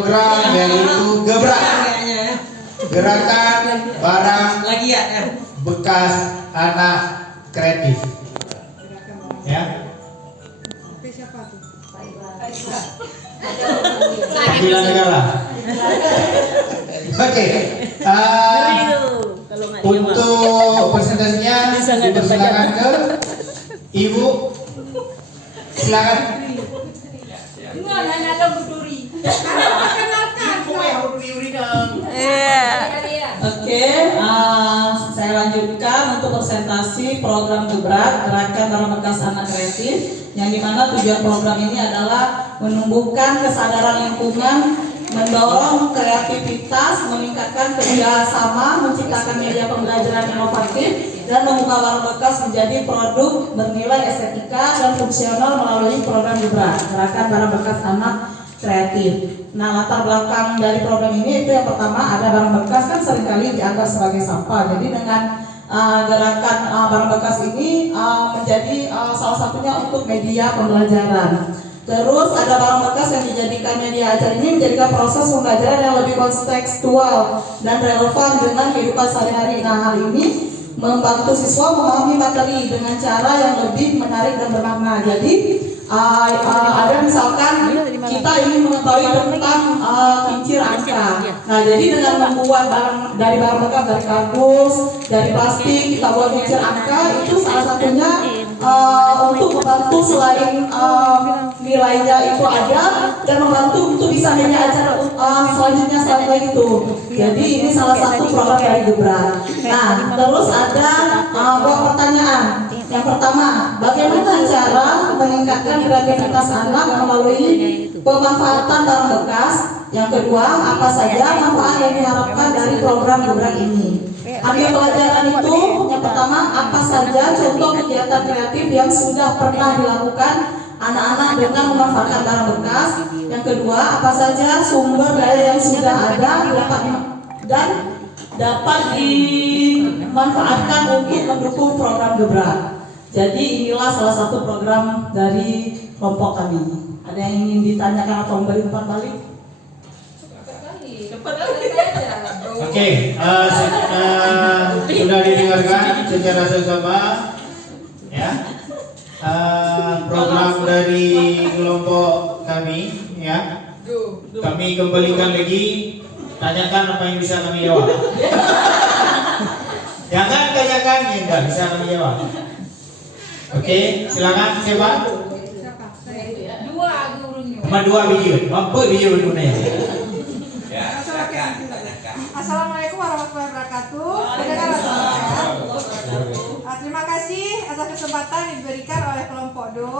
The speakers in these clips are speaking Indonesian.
program yaitu gebrak, gerakan barang lagi ya. bekas anak kreatif. Ya. Bila negara. Oke. Untuk presentasinya dipersilakan ke Ibu. Silakan. Oke, saya lanjutkan untuk presentasi program gebrak gerakan barang bekas anak kreatif, yang dimana tujuan program ini adalah menumbuhkan kesadaran lingkungan, mendorong kreativitas, meningkatkan kerjasama, menciptakan media pembelajaran inovatif, dan mengubah barang bekas menjadi produk bernilai estetika dan fungsional melalui program gebrak gerakan barang bekas anak kreatif. Nah, latar belakang dari program ini itu yang pertama, ada barang bekas kan seringkali dianggap sebagai sampah. Jadi dengan gerakan barang bekas ini menjadi salah satunya untuk media pembelajaran. Terus ada barang bekas yang dijadikan media ajar ini menjadikan proses pembelajaran yang lebih kontekstual dan relevan dengan kehidupan sehari-hari. Nah, hal ini membantu siswa memahami materi dengan cara yang lebih menarik dan bermakna. Jadi ada misalkan kita ingin mengetahui tentang kincir angka. Nah, jadi dengan membuat barang bekas dari kardus, dari plastik, kita buat kincir angka, itu salah satunya untuk membantu selain nilainya itu ada, dan membantu untuk bisa media ajar selanjutnya selain lagi itu. Jadi ini salah satu program dari gebrak. Nah, terus ada buat pertanyaan. Yang pertama, bagaimana cara meningkatkan kreativitas anak melalui pemanfaatan barang bekas? Yang kedua, apa saja manfaat yang diharapkan dari program gebrak ini? Ambil pelajaran itu, yang pertama, apa saja contoh kegiatan kreatif yang sudah pernah dilakukan anak-anak dengan memanfaatkan barang bekas? Yang kedua, apa saja sumber daya yang sudah ada dapat dimanfaatkan untuk mendukung program gebrak? Jadi inilah salah satu program dari kelompok kami. Ada yang ingin ditanyakan atau memberi umpan balik? Oke, sudah didengarkan secara seksama ya program dari kelompok kami ya. Kami kembalikan lagi, tanyakan apa yang bisa kami jawab. Jangan tanyakan yang tidak bisa kami jawab. Oke, silakan siapa? Dua video, mampu video dunia. Assalamualaikum warahmatullahi wabarakatuh. Terima kasih atas kesempatan yang diberikan oleh kelompok Do.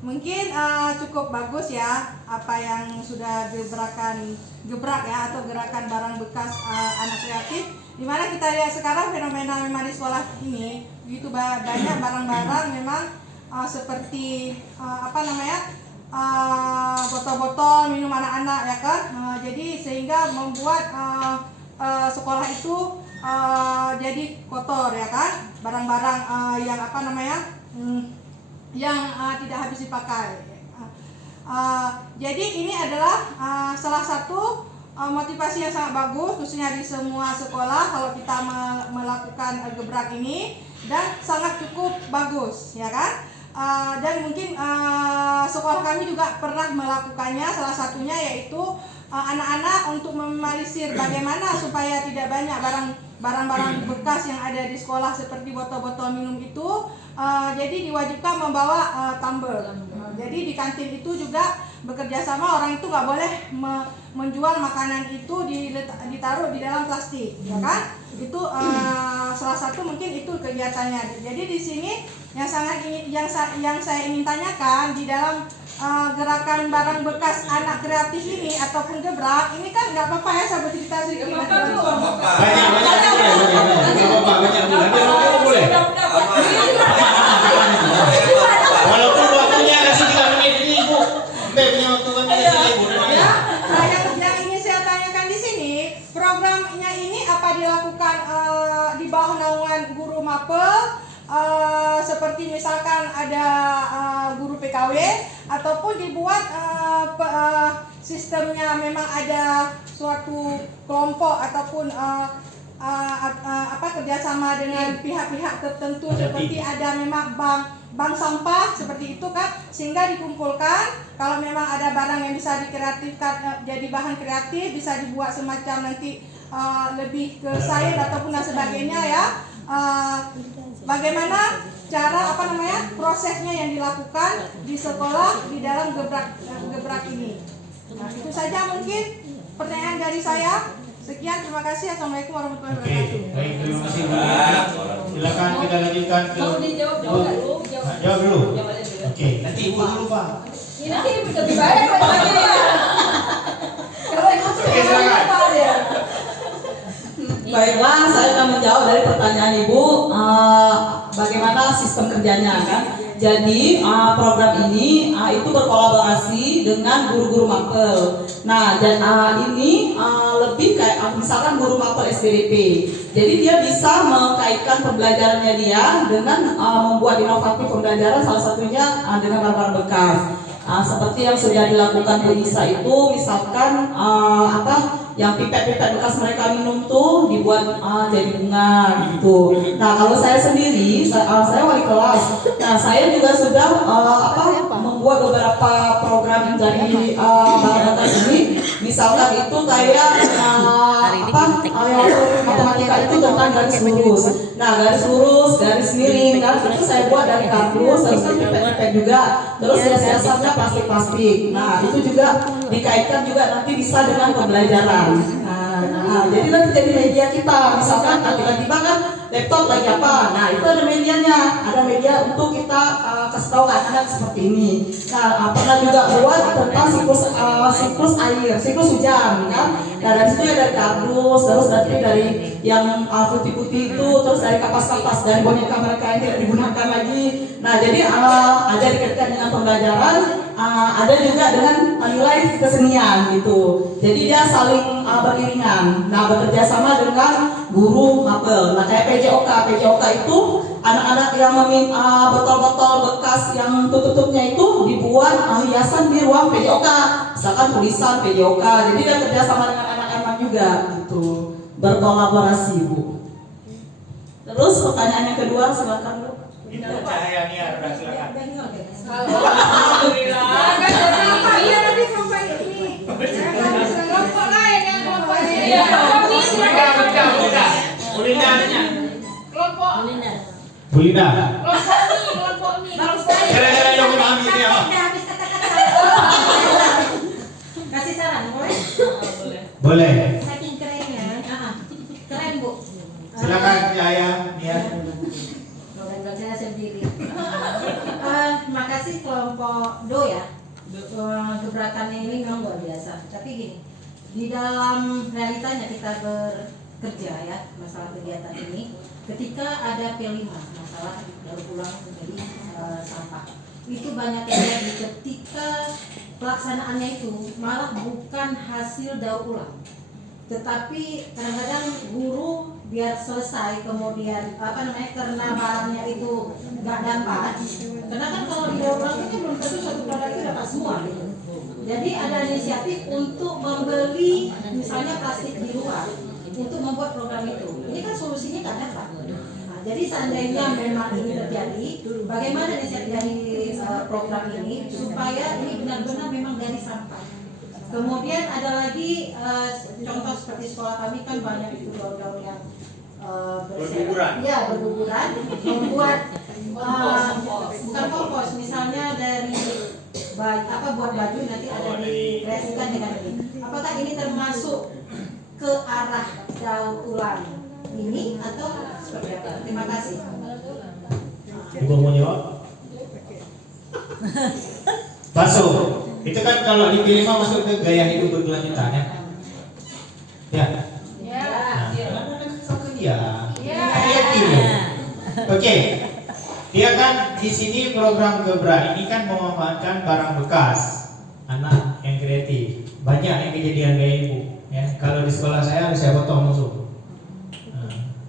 Mungkin cukup bagus ya apa yang sudah gebrak ya, atau gerakan barang bekas anak kreatif. Dimana kita lihat sekarang fenomena memang di sekolah ini begitu banyak barang-barang memang seperti botol-botol minum anak-anak ya kan. Jadi sehingga membuat sekolah itu jadi kotor ya kan, barang-barang yang tidak habis dipakai. Jadi ini adalah salah satu motivasi yang sangat bagus khususnya di semua sekolah kalau kita melakukan gebrak ini, dan sangat cukup bagus ya kan. Dan mungkin sekolah kami juga pernah melakukannya, salah satunya yaitu anak-anak untuk meminimalisir bagaimana supaya tidak banyak barang-barang bekas yang ada di sekolah seperti botol-botol minum itu. Jadi diwajibkan membawa tumbler. Jadi di kantin itu juga bekerja sama, orang itu nggak boleh menjual makanan itu ditaruh di dalam plastik, ya kan? Itu salah satu mungkin itu kegiatannya. Jadi di sini yang saya ingin tanyakan di dalam gerakan barang bekas anak kreatif ini ataupun gebrak ini kan nggak apa-apa ya, saya bercerita sedikit. Boleh. Walaupun waktunya kasih 3 menit ini Bu. Punya waktu kami kasih Ibu. Nah, yang ingin saya tanyakan di sini, programnya ini apa dilakukan di bawah naungan guru mapel, seperti misalkan ada guru PKW, ataupun dibuat sistemnya memang ada suatu kelompok ataupun kerjasama dengan pihak-pihak tertentu, seperti ada memang bank sampah seperti itu kan, sehingga dikumpulkan. Kalau memang ada barang yang bisa dikreatifkan jadi bahan kreatif, bisa dibuat semacam nanti lebih ke sains ataupun dan sebagainya ya. Bagaimana cara prosesnya yang dilakukan di sekolah di dalam gebrak ini. Nah, itu saja mungkin pertanyaan dari saya. Sekian, terima kasih. Assalamualaikum warahmatullahi wabarakatuh. Baik, terima kasih Bu. Silakan kita lanjutkan ke jawab dulu. Oke, nanti Ibu dulu Pak. Ini lebih baik kalau ikut Baiklah, saya akan menjawab dari pertanyaan Ibu, bagaimana sistem kerjanya kan. Jadi program ini itu berkolaborasi dengan guru-guru mapel. Nah, dan ini lebih kayak misalkan guru mapel SBDP. Jadi dia bisa mengkaitkan pembelajarannya dia dengan membuat inovatif pembelajaran, salah satunya dengan barang bekas. Seperti yang sudah dilakukan Bu Nisa itu, misalkan yang pipet-pipet bekas mereka minum tuh dibuat jadi bunga gitu. Nah, kalau saya sendiri, saya wali kelas. Nah, saya juga sudah membuat beberapa program dari barang bekas ini. Misalkan itu kayak matematika itu tentang garis lurus. Nah, garis lurus, garis miring, dan itu saya buat dari kardus, terus kan pipet-pipet juga. Terus hias-hiasannya plastik-plastik. Nah, itu juga dikaitkan juga nanti bisa dengan pembelajaran. Nah, jadi nanti jadi media kita. Misalkan tiba-tiba kan laptop lagi apa? Nah, itu ada medianya. Ada media untuk kita kasih tahu anak-anak seperti ini. Nah, pernah juga buat tentang siklus air, siklus hujan kan. Nah, dari situ ya dari kardus, terus dari yang putih-putih itu, terus dari kapas-kapas, dari boneka mereka yang tidak digunakan lagi. Nah, jadi ada dikaitkan dengan pembelajaran, ada juga dengan nilai kesenian gitu. Jadi dia saling beriringan. Nah, bekerja sama dengan guru mapel. Nah, kayak PJOK itu anak-anak yang meminta botol-botol bekas yang tutupnya itu dibuat hiasan di ruang PJOK. Misalkan tulisan PJOK. Jadi dia kerja sama dengan anak-anak juga gitu. Berkolaborasi, Bu. Terus pertanyaan yang kedua, silakan Bu. Cahaya Nia, silakan. Alhamdulillah. Iya, nanti sampai ini. Kelompok lain yang kelompok ini. Bulina. Kelompok ini. Kira-kira yang memahami ini apa? Kasih saran, boleh? Boleh. Saking kerennya, keren Bu. Silakan Cahaya Nia. Bukan saya sendiri. Terima kasih kelompok Do ya. Gebrakannya ini memang luar biasa. Tapi gini, di dalam realitanya kita bekerja ya masalah kegiatan ini. Ketika ada P5 masalah daur ulang menjadi sampah, itu banyak terjadi ketika pelaksanaannya itu malah bukan hasil daur ulang, tetapi kadang-kadang guru biar selesai kemudian karena barangnya itu nggak dapat, karena kan kalau di daur ulang itu belum tentu satu produk itu dapat semua gitu. Jadi ada inisiatif untuk membeli misalnya plastik di luar untuk membuat program itu. Ini kan solusinya nggak dapat. Nah, jadi seandainya memang ini terjadi, bagaimana inisiatif dari program ini supaya ini benar-benar memang dari sampah. Kemudian ada lagi contoh seperti sekolah kami kan banyak itu gaul-gaul yang Berguguran. Ya, berguguran, membuat bukan kompos, misalnya dari buat baju nanti ada dikreasikan dengan ini. Apakah ini termasuk ke arah daur ulang ini atau seperti apa? Terima kasih. Ibu mau jawab? Masuk. Itu kan kalau di P5 masuk ke gaya hidup berkelanjutan ya. Ya. Oke. Dia kan di sini program Gebrak ini kan memanfaatkan barang bekas anak yang kreatif. Banyak yang kejadian kayak ibu. Ya, kalau di sekolah saya potong musuh.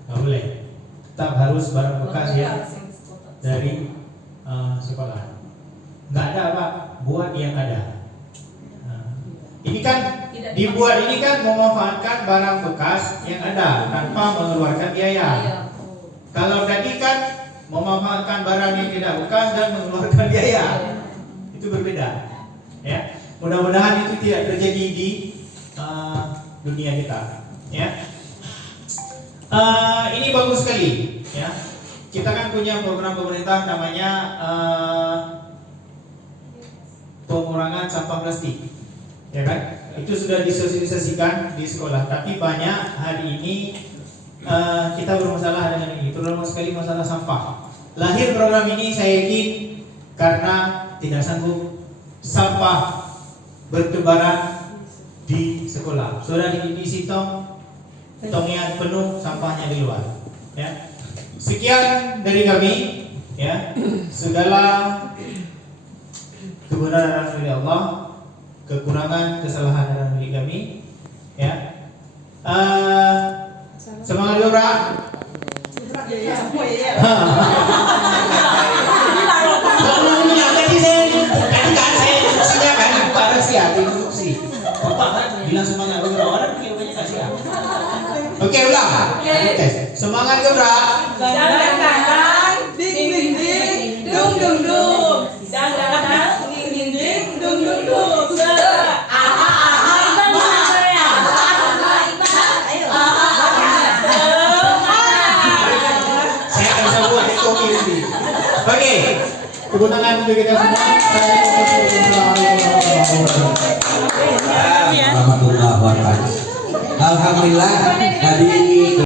Nggak boleh. Tetap harus barang bekas ya dari sekolah. Nggak ada Pak, buat yang ada. Ini kan dibuat ini kan memanfaatkan barang bekas yang ada tanpa mengeluarkan biaya. Kalau tadi kan memanfaatkan barang yang tidak bekas dan mengeluarkan biaya. Itu berbeda. Ya. Mudah-mudahan itu tidak terjadi di dunia kita. Ya. Ini bagus sekali. Ya. Kita kan punya program pemerintah namanya pengurangan sampah plastik, ya kan? Itu sudah disosialisasikan di sekolah. Tapi banyak hari ini kita bermasalah dengan ini, terutama sekali masalah sampah. Lahir program ini saya yakin karena tidak sanggup sampah bertebaran di sekolah. Sudah diisi tongnya penuh, sampahnya di luar. Ya. Sekian dari kami, ya. Segala kebenaran dari Allah, kekurangan, kesalahan dari milik kami, ya. Semangat gebrak. Bilang semangat gebrak, orang pikir banyak kasih. Oke, ulang. Semangat gebrak. Dang dang ding ding ding dung dung dung. Dang dang dang ding ding ding dung dung dung. Saya akan bisa buat di kopi nanti. Oke, kegunaan untuk kita semua. Warahmatullahi wabarakatuh. Alhamdulillah tadi